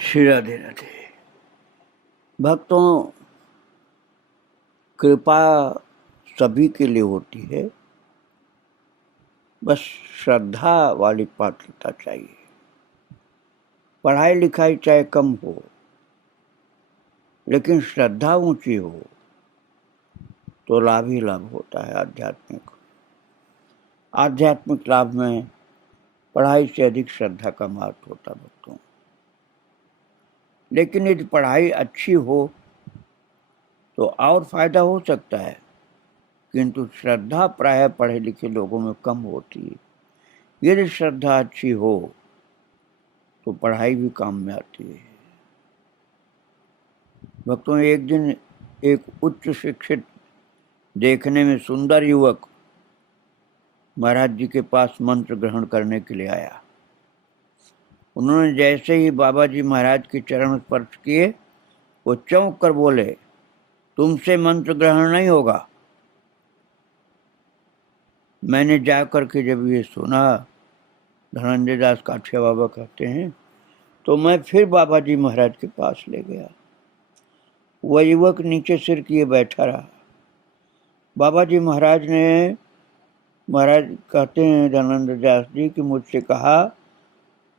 श्री राधे राधे। भक्तों, कृपा सभी के लिए होती है, बस श्रद्धा वाली पात्रता चाहिए। पढ़ाई लिखाई चाहे कम हो, लेकिन श्रद्धा ऊंची हो तो लाभ ही लाभ होता है। आध्यात्मिक लाभ में पढ़ाई से अधिक श्रद्धा का महत्व होता है भक्तों। लेकिन यदि पढ़ाई अच्छी हो तो और फायदा हो सकता है, किंतु श्रद्धा प्रायः पढ़े लिखे लोगों में कम होती है। यदि श्रद्धा अच्छी हो तो पढ़ाई भी काम में आती है। भक्तों, एक दिन एक उच्च शिक्षित, देखने में सुंदर युवक महाराज जी के पास मंत्र ग्रहण करने के लिए आया। उन्होंने जैसे ही बाबा जी महाराज के चरण स्पर्श किए, वो चौंक कर बोले, तुमसे मंत्र ग्रहण नहीं होगा। मैंने जा करके जब ये सुना, धनंजय दास काठिया बाबा कहते हैं, तो मैं फिर बाबा जी महाराज के पास ले गया। वह युवक नीचे सिर किए बैठा रहा। बाबा जी महाराज कहते हैं धनंजय दास जी कि मुझसे कहा,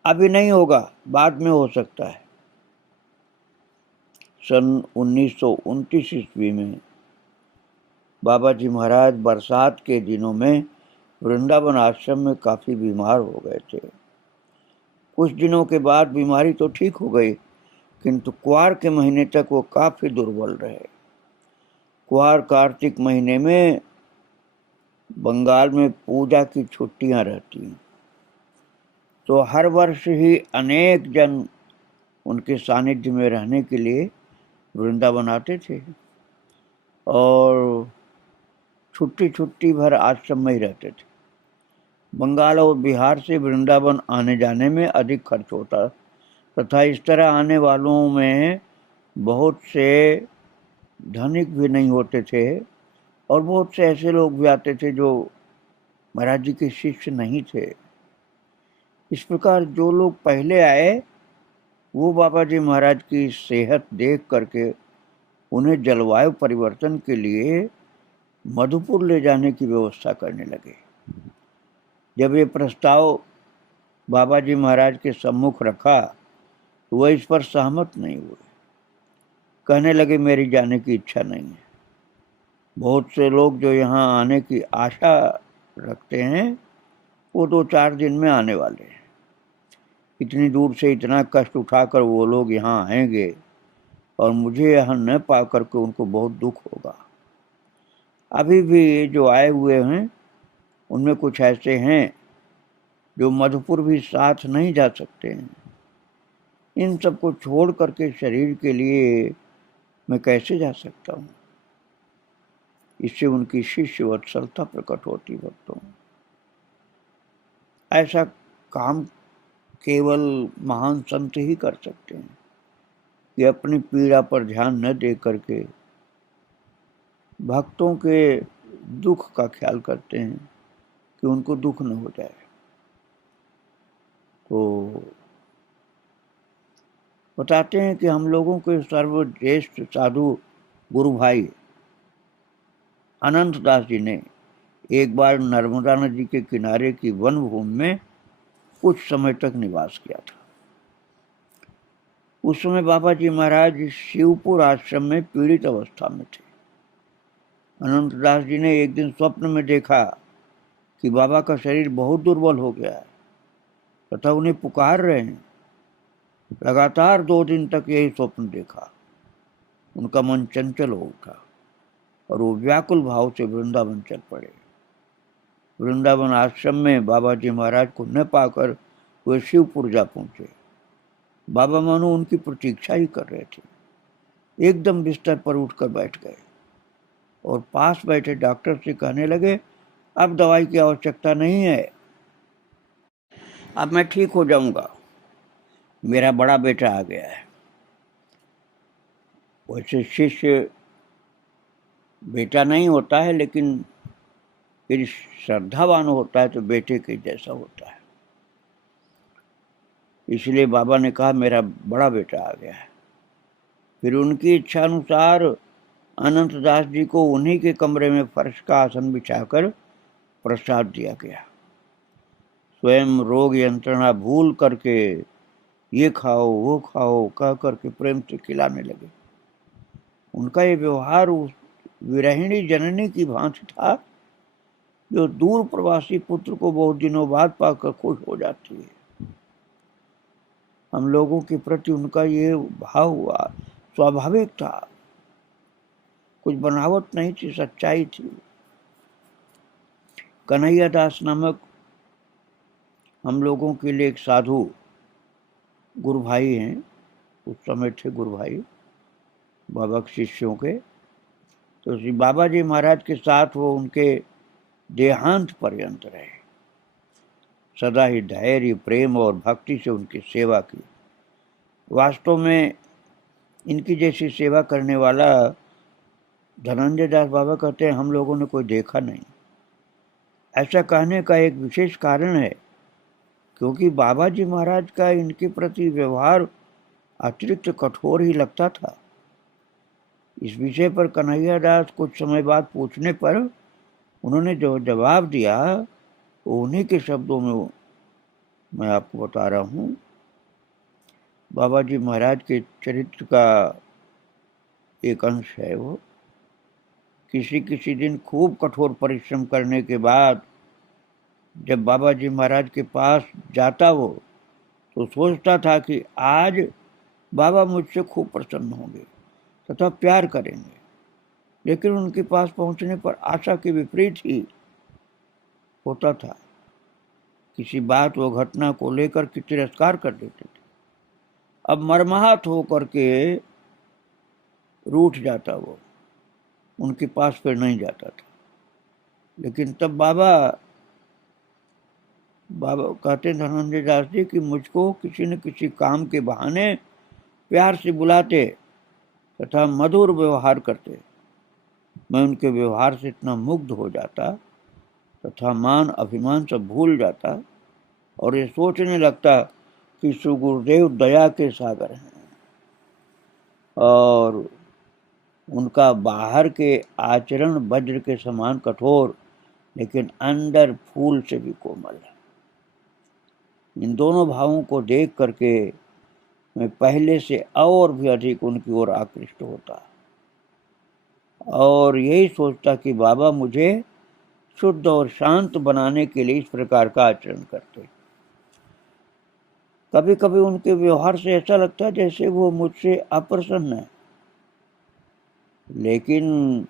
अभी नहीं होगा, बाद में हो सकता है। सन 1929 ईस्वी में बाबा जी महाराज बरसात के दिनों में वृंदावन आश्रम में काफी बीमार हो गए थे। कुछ दिनों के बाद बीमारी तो ठीक हो गई, किंतु क्वार के महीने तक वो काफी दुर्बल रहे। क्वार कार्तिक महीने में बंगाल में पूजा की छुट्टियां रहती हैं, तो हर वर्ष ही अनेक जन उनके सानिध्य में रहने के लिए वृंदावन आते थे और छुट्टी भर आश्रम में ही रहते थे। बंगाल और बिहार से वृंदावन आने जाने में अधिक खर्च होता तथा इस तरह आने वालों में बहुत से धनिक भी नहीं होते थे और बहुत से ऐसे लोग भी आते थे जो महाराज जी के शिष्य नहीं थे। इस प्रकार जो लोग पहले आए वो बाबा जी महाराज की सेहत देख करके उन्हें जलवायु परिवर्तन के लिए मधुपुर ले जाने की व्यवस्था करने लगे। जब ये प्रस्ताव बाबा जी महाराज के सम्मुख रखा तो वह इस पर सहमत नहीं हुए। कहने लगे, मेरी जाने की इच्छा नहीं है। बहुत से लोग जो यहाँ आने की आशा रखते हैं वो 2-4 दिन में आने वाले हैं। इतनी दूर से इतना कष्ट उठाकर वो लोग यहाँ आएंगे और मुझे यहाँ न पा करके उनको बहुत दुख होगा। अभी भी जो आए हुए हैं उनमें कुछ ऐसे हैं जो मधुपुर भी साथ नहीं जा सकते हैं। इन सबको छोड़ करके शरीर के लिए मैं कैसे जा सकता हूँ। इससे उनकी शिष्य वत्सलता प्रकट होती। भक्तों, ऐसा काम केवल महान संत ही कर सकते हैं कि अपनी पीड़ा पर ध्यान न दे करके भक्तों के दुख का ख्याल करते हैं कि उनको दुख न हो जाए। तो बताते हैं कि हम लोगों के सर्वश्रेष्ठ साधु गुरु भाई अनंत दास जी ने एक बार नर्मदा नदी के किनारे की वन भूमि में कुछ समय तक निवास किया था। उस समय बाबा जी महाराज शिवपुर आश्रम में पीड़ित अवस्था में थे। अनंत दास जी ने एक दिन स्वप्न में देखा कि बाबा का शरीर बहुत दुर्बल हो गया है तथा उन्हें पुकार रहे हैं। लगातार 2 दिन तक यही स्वप्न देखा। उनका मन चंचल हो उठा और वो व्याकुल भाव से वृंदावन चल पड़े। वृंदावन आश्रम में बाबा जी महाराज को न पाकर वे शिवपुर जा पहुंचे। बाबा मानो उनकी प्रतीक्षा ही कर रहे थे। एकदम बिस्तर पर उठकर बैठ गए और पास बैठे डॉक्टर से कहने लगे, अब दवाई की आवश्यकता नहीं है, अब मैं ठीक हो जाऊंगा, मेरा बड़ा बेटा आ गया है। वैसे शिष्य बेटा नहीं होता है, लेकिन यदि श्रद्धावान होता है तो बेटे के जैसा होता है। इसलिए बाबा ने कहा मेरा बड़ा बेटा आ गया है। फिर उनकी इच्छा अनुसार अनंत दास जी को उन्हीं के कमरे में फर्श का आसन बिछाकर प्रसाद दिया गया। स्वयं रोग यंत्रणा भूल करके ये खाओ वो खाओ कह करके प्रेम से खिलाने लगे। उनका ये व्यवहार उस विरहिणी जननी की भांति था जो दूर प्रवासी पुत्र को बहुत दिनों बाद पाकर खुश हो जाती है। हम लोगों के प्रति उनका ये भाव हुआ स्वाभाविक था, कुछ बनावट नहीं थी, सच्चाई थी। कन्हैया दास नामक हम लोगों के लिए एक साधु गुरु भाई हैं, उस समय थे गुरु भाई बाबा के शिष्यों के। तो श्री बाबा जी महाराज के साथ वो उनके देहांत पर्यंत रहे, सदा ही धैर्य प्रेम और भक्ति से उनकी सेवा की। वास्तव में इनकी जैसी सेवा करने वाला धनंजय दास बाबा कहते हैं हम लोगों ने कोई देखा नहीं। ऐसा कहने का एक विशेष कारण है क्योंकि बाबा जी महाराज का इनके प्रति व्यवहार अतिरिक्त कठोर ही लगता था। इस विषय पर कन्हैया दास कुछ समय बाद पूछने पर उन्होंने जो जवाब दिया वो उन्हीं के शब्दों में मैं आपको बता रहा हूँ। बाबा जी महाराज के चरित्र का एक अंश है वो। किसी दिन खूब कठोर परिश्रम करने के बाद जब बाबा जी महाराज के पास जाता वो तो सोचता था कि आज बाबा मुझसे खूब प्रसन्न होंगे तथा प्यार करेंगे, लेकिन उनके पास पहुंचने पर आशा के विपरीत ही होता था। किसी बात व घटना को लेकर के तिरस्कार कर देते थे। अब मर्माहत होकर के रूठ जाता वो, उनके पास फिर नहीं जाता था। लेकिन तब बाबा कहते धनंजय दास जी कि मुझको किसी न किसी काम के बहाने प्यार से बुलाते तथा मधुर व्यवहार करते। मैं उनके व्यवहार से इतना मुग्ध हो जाता तथा मान अभिमान सब भूल जाता और ये सोचने लगता कि श्री गुरुदेव दया के सागर हैं और उनका बाहर के आचरण वज्र के समान कठोर लेकिन अंदर फूल से भी कोमल है। इन दोनों भावों को देख करके मैं पहले से और भी अधिक उनकी ओर आकृष्ट होता और यही सोचता कि बाबा मुझे शुद्ध और शांत बनाने के लिए इस प्रकार का आचरण करते। कभी कभी उनके व्यवहार से ऐसा लगता जैसे वो मुझसे अप्रसन्न है, लेकिन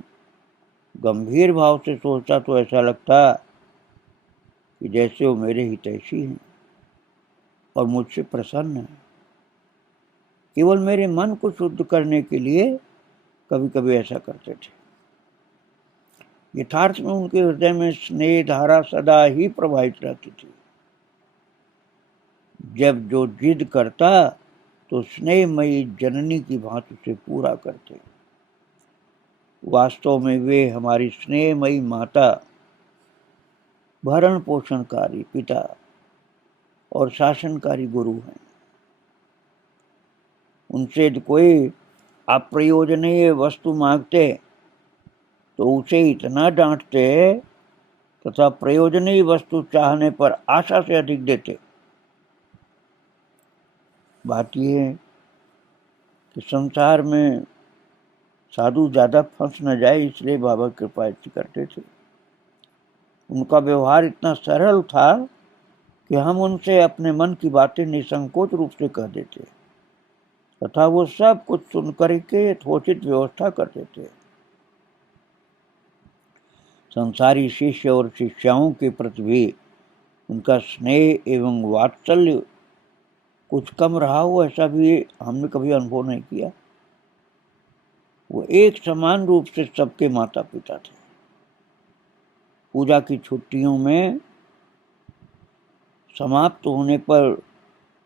गंभीर भाव से सोचता तो ऐसा लगता कि जैसे वो मेरे हितैषी हैं और मुझसे प्रसन्न है। केवल मेरे मन को शुद्ध करने के लिए कभी कभी ऐसा करते थे। यथार्थ में उनके हृदय में स्नेह धारा सदा ही प्रवाहित रहती थी। जब जो जिद करता तो स्नेहमयी जननी की भांति से पूरा करते। वास्तव में वे हमारी स्नेहमयी माता, भरण पोषणकारी पिता और शासनकारी गुरु हैं। उनसे कोई अप्रयोजनीय वस्तु मांगते तो उसे इतना डांटते तथा प्रयोजनीय वस्तु चाहने पर आशा से अधिक देते। बात यह है कि संसार में साधु ज्यादा फंस न जाए इसलिए बाबा कृपा करते थे। उनका व्यवहार इतना सरल था कि हम उनसे अपने मन की बातें निसंकोच रूप से कह देते तथा वो सब कुछ सुनकर के यथोचित व्यवस्था कर देते। संसारी शिष्य और शिष्याओं के प्रति भी उनका स्नेह एवं वात्सल्य कुछ कम रहा हो ऐसा भी हमने कभी अनुभव नहीं किया। वो एक समान रूप से सबके माता पिता थे। पूजा की छुट्टियों में समाप्त होने पर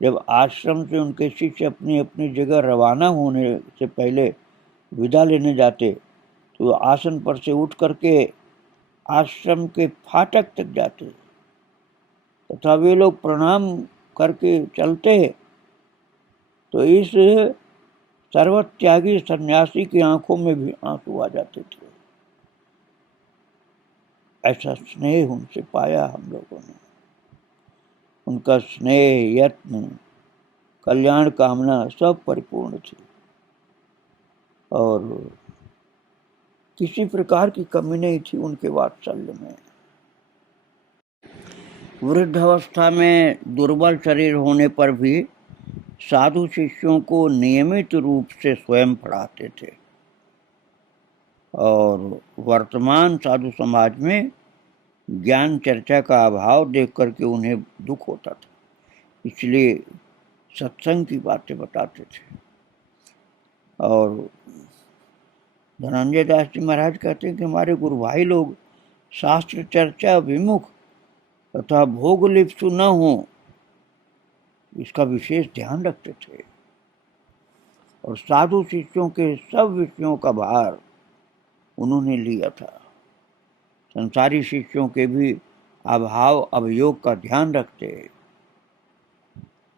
जब आश्रम से उनके शिष्य अपनी अपनी जगह रवाना होने से पहले विदा लेने जाते तो आसन पर से उठ करके आश्रम के फाटक तक जाते तथा वे लोग प्रणाम करके चलते तो इस सर्वत्यागी सन्यासी की आंखों में भी आंसू आ जाते थे। ऐसा स्नेह उनसे पाया हम लोगों ने। उनका स्नेह, यत्न, कल्याण कामना सब परिपूर्ण थी और किसी प्रकार की कमी नहीं थी उनके वात्सल्य में। वृद्धावस्था में दुर्बल शरीर होने पर भी साधु शिष्यों को नियमित रूप से स्वयं पढ़ाते थे और वर्तमान साधु समाज में ज्ञान चर्चा का अभाव देख करके उन्हें दुख होता था, इसलिए सत्संग की बातें बताते थे। और धनंजय दास जी महाराज कहते हैं कि हमारे गुरु भाई लोग शास्त्र चर्चा विमुख तथा भोग लिप्सु न हो, इसका विशेष ध्यान रखते थे और साधु शिष्यों के सब विषयों का भार उन्होंने लिया था। संसारी शिष्यों के भी अभाव अभियोग का ध्यान रखते,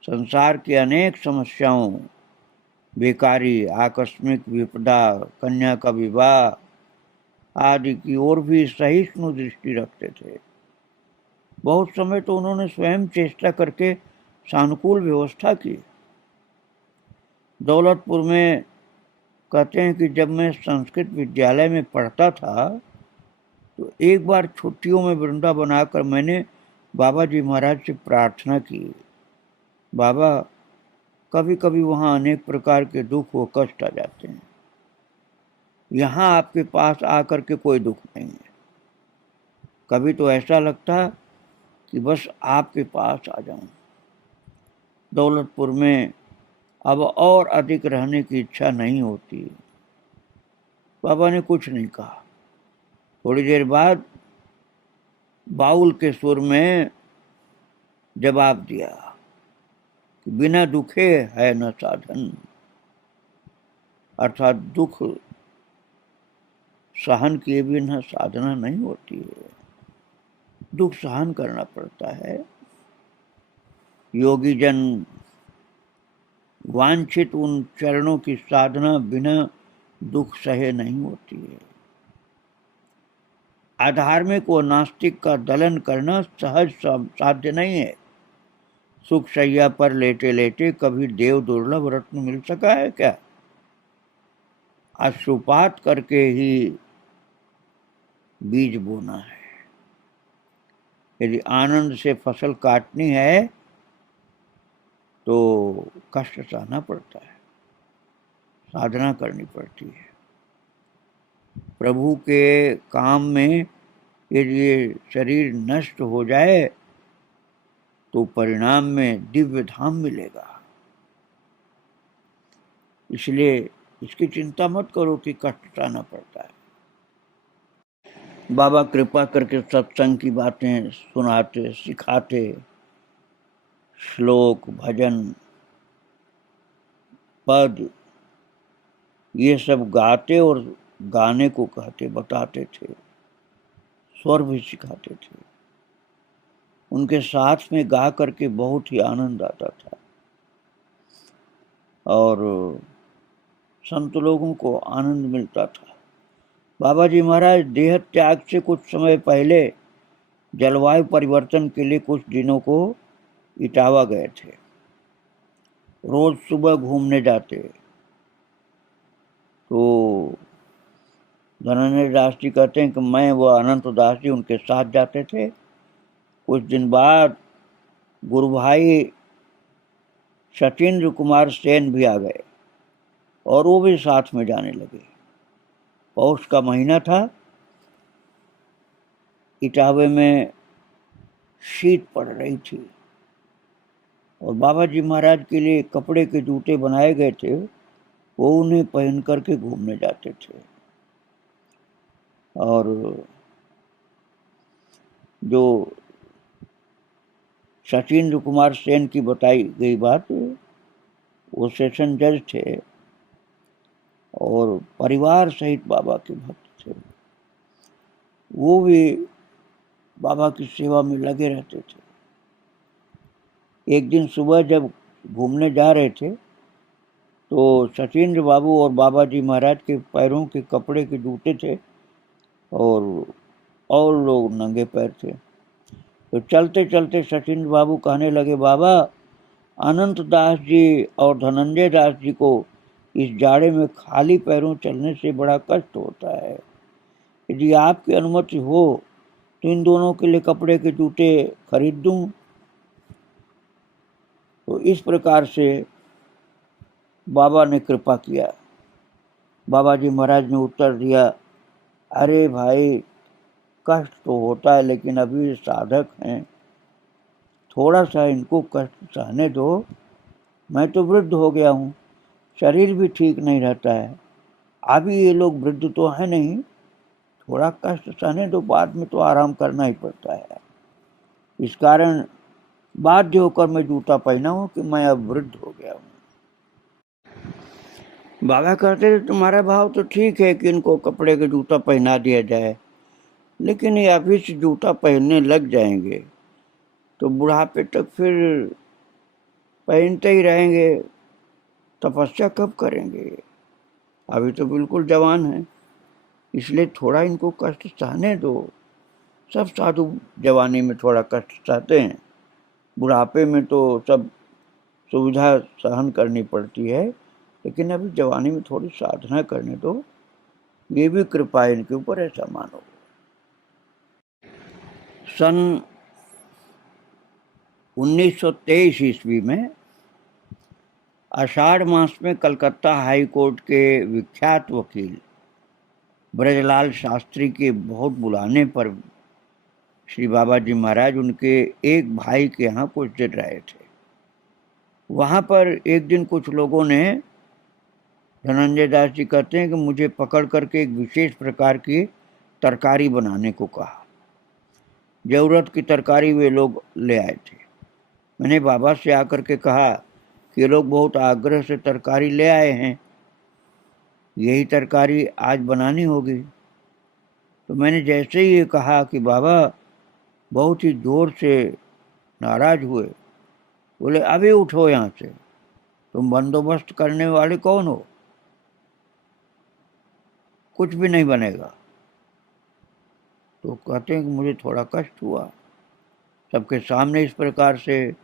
संसार की अनेक समस्याओं, बेकारी, आकस्मिक विपदा, कन्या का विवाह आदि की ओर भी सहिष्णु दृष्टि रखते थे। बहुत समय तो उन्होंने स्वयं चेष्टा करके सानुकूल व्यवस्था की। दौलतपुर में कहते हैं कि जब मैं संस्कृत विद्यालय में पढ़ता था तो एक बार छुट्टियों में वृंदावन आकर मैंने बाबा जी महाराज से प्रार्थना की, बाबा कभी कभी वहाँ अनेक प्रकार के दुख व कष्ट आ जाते हैं, यहाँ आपके पास आकर के कोई दुख नहीं है। कभी तो ऐसा लगता कि बस आपके पास आ जाऊं। दौलतपुर में अब और अधिक रहने की इच्छा नहीं होती। बाबा ने कुछ नहीं कहा। थोड़ी देर बाद बाउल के सुर में जवाब दिया कि बिना दुखे है न साधन, अर्थात दुख सहन किए बिना साधना नहीं होती है, दुख सहन करना पड़ता है। योगी जन वांछित उन चरणों की साधना बिना दुख सहे नहीं होती है। अधार्मिक व नास्तिक का दलन करना सहज साध्य नहीं है। सुख शैया पर लेटे लेटे कभी देव दुर्लभ रत्न मिल सका है क्या? अश्रुपात करके ही बीज बोना है। यदि आनंद से फसल काटनी है तो कष्ट सहना पड़ता है, साधना करनी पड़ती है। प्रभु के काम में यदि ये शरीर नष्ट हो जाए तो परिणाम में दिव्य धाम मिलेगा। इसलिए इसकी चिंता मत करो कि कष्ट सहना पड़ता है। बाबा कृपा करके सत्संग की बातें सुनाते, सिखाते, श्लोक, भजन, पद ये सब गाते और गाने को कहते, बताते थे, स्वर भी सिखाते थे। उनके साथ में गा करके बहुत ही आनंद आता था और संत लोगों को आनंद मिलता था। बाबा जी महाराज देह त्याग से कुछ समय पहले जलवायु परिवर्तन के लिए कुछ दिनों को इटावा गए थे। रोज सुबह घूमने जाते तो धनंजय दास जी कहते हैं कि मैं व अनंत दास जी उनके साथ जाते थे। कुछ दिन बाद गुरु भाई सचिंद्र कुमार सेन भी आ गए और वो भी साथ में जाने लगे। पौष का महीना था, इटावे में शीत पड़ रही थी और बाबा जी महाराज के लिए कपड़े के जूते बनाए गए थे, वो उन्हें पहन करके घूमने जाते थे। और जो सचिंद्र कुमार सेन की बताई गई बात, वो सेशन जज थे और परिवार सहित बाबा के भक्त थे। वो भी बाबा की सेवा में लगे रहते थे। एक दिन सुबह जब घूमने जा रहे थे तो सचिंद्र बाबू और बाबा जी महाराज के पैरों के कपड़े के जूते थे और लोग नंगे पैर थे। तो चलते चलते सचिंद्र बाबू कहने लगे, बाबा अनंत दास जी और धनंजय दास जी को इस जाड़े में खाली पैरों चलने से बड़ा कष्ट होता है। यदि आपकी अनुमति हो तो इन दोनों के लिए कपड़े के जूते खरीद दूं। तो इस प्रकार से बाबा ने कृपा किया। बाबा जी महाराज ने उत्तर दिया, अरे भाई कष्ट तो होता है, लेकिन अभी साधक हैं, थोड़ा सा इनको कष्ट सहने दो। मैं तो वृद्ध हो गया हूँ, शरीर भी ठीक नहीं रहता है, अभी ये लोग वृद्ध तो है नहीं, थोड़ा कष्ट सहने दो, बाद में तो आराम करना ही पड़ता है। इस कारण बाध्य होकर मैं जूता पहना हूँ कि मैं अब वृद्ध हो गया हूँ। बाबा कहते थे, तुम्हारा भाव तो ठीक है कि इनको कपड़े के जूता पहना दिया जाए, लेकिन ये अभी से जूता पहनने लग जाएंगे तो बुढ़ापे तक फिर पहनते ही रहेंगे, तपस्या कब करेंगे? अभी तो बिल्कुल जवान है, इसलिए थोड़ा इनको कष्ट सहने दो। सब साधु जवानी में थोड़ा कष्ट सहते हैं, बुढ़ापे में तो सब सुविधा सहन करनी पड़ती है, लेकिन अभी जवानी में थोड़ी साधना करने दो, ये भी कृपा है इनके ऊपर, ऐसा मानो। सन 1923 ईस्वी में आषाढ़ मास में कलकत्ता हाई कोर्ट के विख्यात वकील ब्रजलाल शास्त्री के बहुत बुलाने पर श्री बाबा जी महाराज उनके एक भाई के यहाँ कुछ दिन रहे थे। वहाँ पर एक दिन कुछ लोगों ने, धनंजय दास जी कहते हैं कि मुझे पकड़ करके एक विशेष प्रकार की तरकारी बनाने को कहा। जरूरत की तरकारी वे लोग ले आए थे। मैंने बाबा से आकर के कहा कि ये लोग बहुत आग्रह से तरकारी ले आए हैं, यही तरकारी आज बनानी होगी। तो मैंने जैसे ही ये कहा कि बाबा बहुत ही जोर से नाराज हुए, बोले अभी उठो यहाँ से, तुम बंदोबस्त करने वाले कौन हो, कुछ भी नहीं बनेगा। तो कहते हैं कि मुझे थोड़ा कष्ट हुआ, सबके सामने इस प्रकार से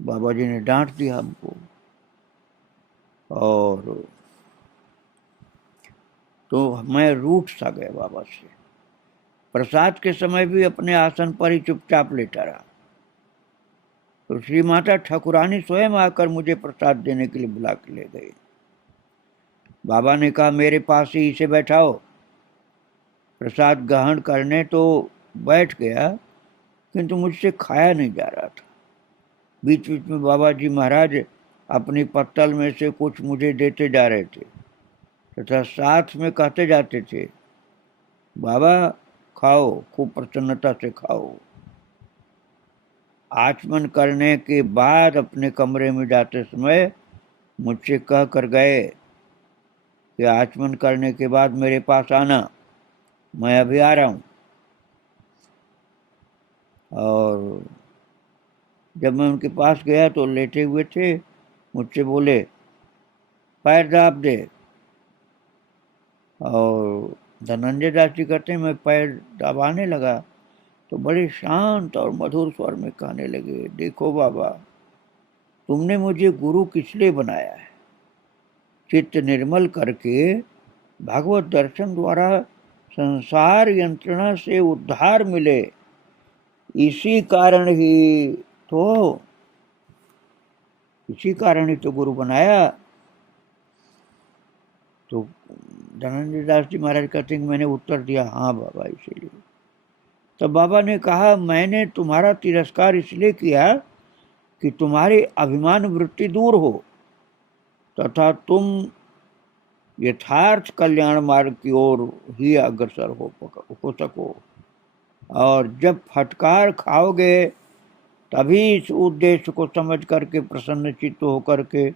बाबा जी ने डांट दिया हमको। और तो मैं रूठ सा गया बाबा से। प्रसाद के समय भी अपने आसन पर ही चुपचाप लेटा रहा। तो श्री माता ठाकुरानी स्वयं आकर मुझे प्रसाद देने के लिए बुला के ले गई। बाबा ने कहा, मेरे पास ही इसे बैठाओ। प्रसाद ग्रहण करने तो बैठ गया, किंतु मुझसे खाया नहीं जा रहा था। बीच बीच में बाबा जी महाराज अपनी पत्तल में से कुछ मुझे देते जा रहे थे तथा साथ में कहते जाते थे, बाबा खाओ, खूब प्रसन्नता से खाओ। आचमन करने के बाद अपने कमरे में जाते समय मुझसे कह कर गए कि आचमन करने के बाद मेरे पास आना, मैं अभी आ रहा हूँ। और जब मैं उनके पास गया तो लेटे हुए थे, मुझसे बोले पैर दाब दे। और धनंजय दास जी कहते हैं मैं पैर दबाने लगा तो बड़े शांत और मधुर स्वर में कहने लगे, देखो बाबा, तुमने मुझे गुरु किस लिए बनाया है? चित्त निर्मल करके भागवत दर्शन द्वारा संसार यंत्रणा से उद्धार मिले, इसी कारण ही तो गुरु बनाया। तो धनंजय दास जी महाराज कहते हैं कि मैंने उत्तर दिया, हाँ बाबा, इसीलिए। तो बाबा ने कहा, मैंने तुम्हारा तिरस्कार इसलिए किया कि तुम्हारी अभिमान वृत्ति दूर हो तथा तुम यथार्थ कल्याण मार्ग की ओर ही अग्रसर हो सको। और जब फटकार खाओगे तभी इस उद्देश्य को समझ करके प्रसन्न चित्त होकर के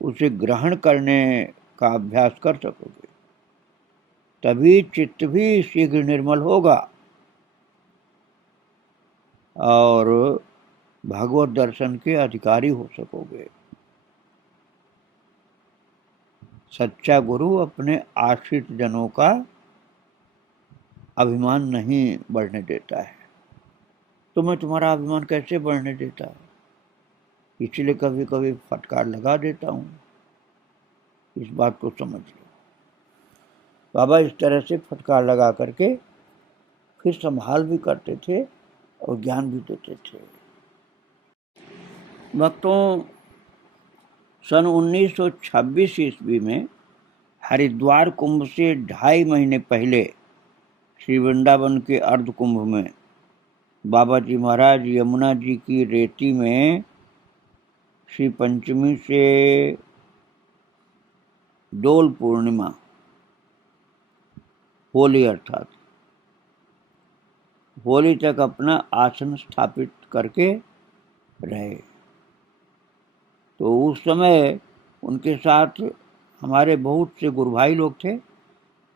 उसे ग्रहण करने का अभ्यास कर सकोगे, तभी चित्त भी शीघ्र निर्मल होगा और भगवत दर्शन के अधिकारी हो सकोगे। सच्चा गुरु अपने आश्रित जनों का अभिमान नहीं बढ़ने देता है। तो मैं तुम्हारा अभिमान कैसे बढ़ने देता, इसलिए कभी कभी फटकार लगा देता हूँ। इस बात को समझ लो। बाबा इस तरह से फटकार लगा करके फिर संभाल भी करते थे और ज्ञान भी देते थे। भक्तों, सन 1926 ईस्वी में हरिद्वार कुंभ से 2.5 महीने पहले श्री वृंदावन के अर्ध कुंभ में बाबा जी महाराज यमुना जी की रेती में श्री पंचमी से डोल पूर्णिमा, होली अर्थात होली तक अपना आसन स्थापित करके रहे। तो उस समय उनके साथ हमारे बहुत से गुरु भाई लोग थे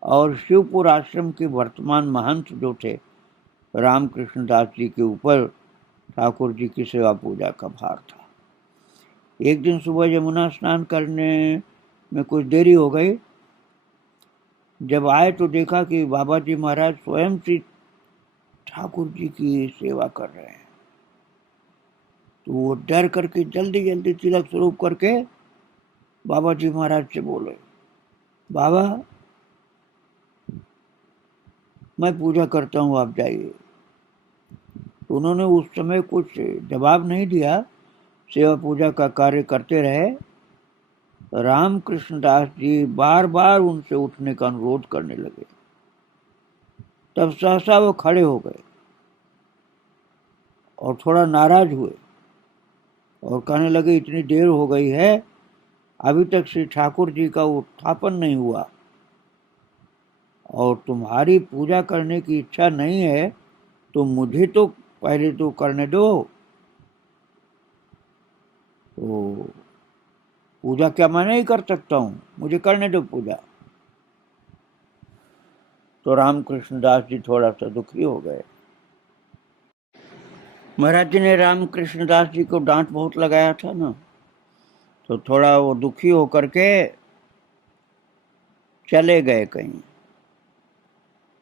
और शिवपुर आश्रम के वर्तमान महंत जो थे रामकृष्ण दास जी के ऊपर ठाकुर जी की सेवा पूजा का भार था। एक दिन सुबह यमुना स्नान करने में कुछ देरी हो गई। जब आए तो देखा कि बाबा जी महाराज स्वयं श्री ठाकुर जी की सेवा कर रहे हैं। तो वो डर करके जल्दी जल्दी तिलक स्वरूप करके बाबा जी महाराज से बोले, बाबा मैं पूजा करता हूँ, आप जाइए। तो उन्होंने उस समय कुछ जवाब नहीं दिया, सेवा पूजा का कार्य करते रहे। रामकृष्ण दास जी बार बार उनसे उठने का अनुरोध करने लगे। तब सहसा वो खड़े हो गए और थोड़ा नाराज हुए और कहने लगे, इतनी देर हो गई है, अभी तक श्री ठाकुर जी का उत्थापन नहीं हुआ और तुम्हारी पूजा करने की इच्छा नहीं है तो मुझे तो पहले तो करने दो। तो पूजा क्या मैं नहीं कर सकता हूँ, मुझे करने दो पूजा। तो रामकृष्ण दास जी थोड़ा सा दुखी हो गए। महाराज जी ने रामकृष्ण दास जी को डांट बहुत लगाया था ना, तो थोड़ा वो दुखी होकर के चले गए कहीं।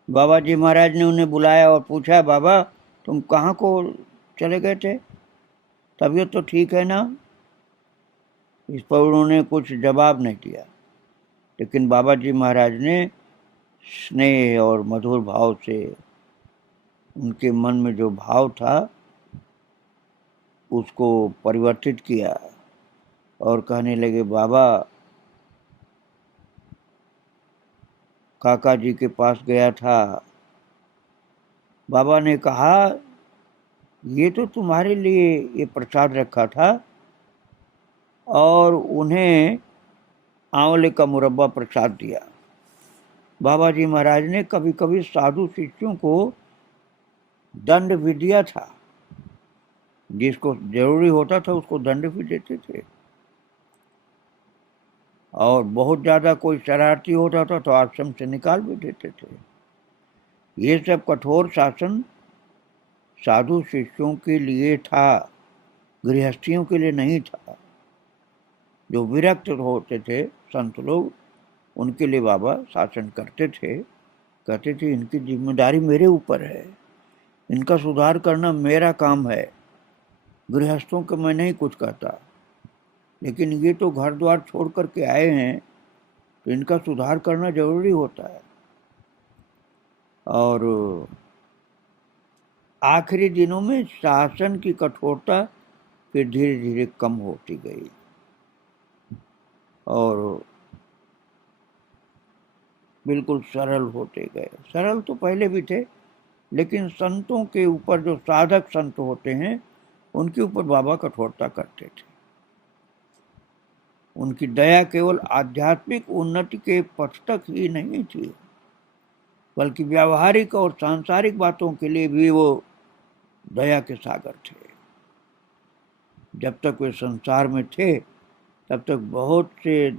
बाबा जी महाराज ने उन्हें बुलाया और पूछा, बाबा तुम कहाँ को चले गए थे, तबीयत तो ठीक है ना? इस पर उन्होंने कुछ जवाब नहीं दिया, लेकिन बाबा जी महाराज ने स्नेह और मधुर भाव से उनके मन में जो भाव था उसको परिवर्तित किया और कहने लगे, बाबा काका जी के पास गया था, बाबा ने कहा ये तो तुम्हारे लिए ये प्रसाद रखा था और उन्हें आंवले का मुरब्बा प्रसाद दिया। बाबा जी महाराज ने कभी कभी साधु शिष्यों को दंड भी दिया था, जिसको जरूरी होता था उसको दंड भी देते थे और बहुत ज्यादा कोई शरारती होता था तो आश्रम से निकाल भी देते थे। ये सब कठोर शासन साधु शिष्यों के लिए था, गृहस्थियों के लिए नहीं था। जो विरक्त होते थे संत लोग, उनके लिए बाबा शासन करते थे, कहते थे इनकी जिम्मेदारी मेरे ऊपर है, इनका सुधार करना मेरा काम है, गृहस्थों को मैं नहीं कुछ कहता, लेकिन ये तो घर द्वार छोड़ करके आए हैं तो इनका सुधार करना जरूरी होता है। और आखिरी दिनों में शासन की कठोरता फिर धीरे धीरे कम होती गई और बिल्कुल सरल होते गए। सरल तो पहले भी थे, लेकिन संतों के ऊपर जो साधक संत होते हैं उनके ऊपर बाबा कठोरता करते थे। उनकी दया केवल आध्यात्मिक उन्नति के पथ तक ही नहीं थी, बल्कि व्यावहारिक और सांसारिक बातों के लिए भी वो दया के सागर थे। जब तक वे संसार में थे तब तक बहुत से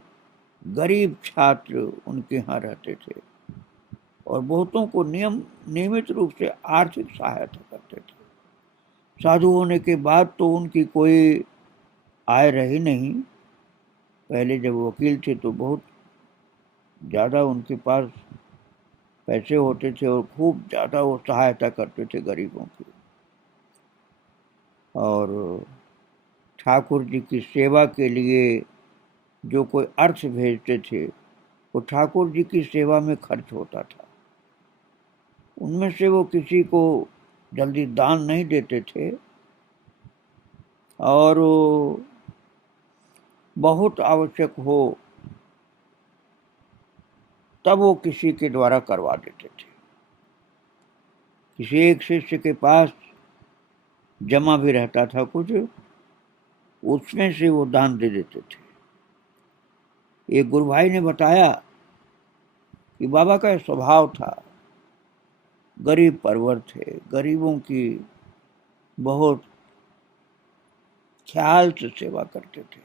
गरीब छात्र उनके यहाँ रहते थे और बहुतों को नियमित रूप से आर्थिक सहायता करते थे। साधु होने के बाद तो उनकी कोई आय रही नहीं। पहले जब वकील थे तो बहुत ज़्यादा उनके पास पैसे होते थे और खूब ज़्यादा वो सहायता करते थे गरीबों की। और ठाकुर जी की सेवा के लिए जो कोई अर्थ भेजते थे वो ठाकुर जी की सेवा में खर्च होता था। उनमें से वो किसी को जल्दी दान नहीं देते थे और बहुत आवश्यक हो तब वो किसी के द्वारा करवा देते थे। किसी एक शिष्य के पास जमा भी रहता था कुछ, उसमें से वो दान दे देते थे। एक गुरु भाई ने बताया कि बाबा का स्वभाव था, गरीब परवर थे, गरीबों की बहुत ख्याल से सेवा करते थे,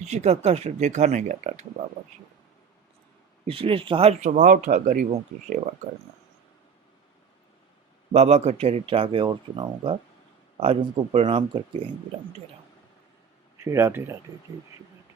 किसी का कष्ट देखा नहीं जाता था बाबा से, इसलिए सहज स्वभाव था गरीबों की सेवा करना। बाबा का चरित्र आगे और सुनाऊंगा, आज उनको प्रणाम करके यहीं विराम दे रहा हूँ। श्री राधे राधे, जय श्री राधे।